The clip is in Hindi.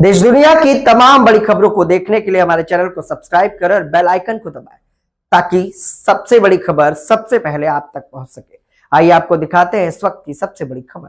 देश दुनिया की तमाम बड़ी खबरों को देखने के लिए हमारे चैनल को सब्सक्राइब करें और बेल आइकन को दबाएं ताकि सबसे बड़ी खबर सबसे पहले आप तक पहुंच सके। आइए आपको दिखाते हैं इस वक्त की सबसे बड़ी खबर।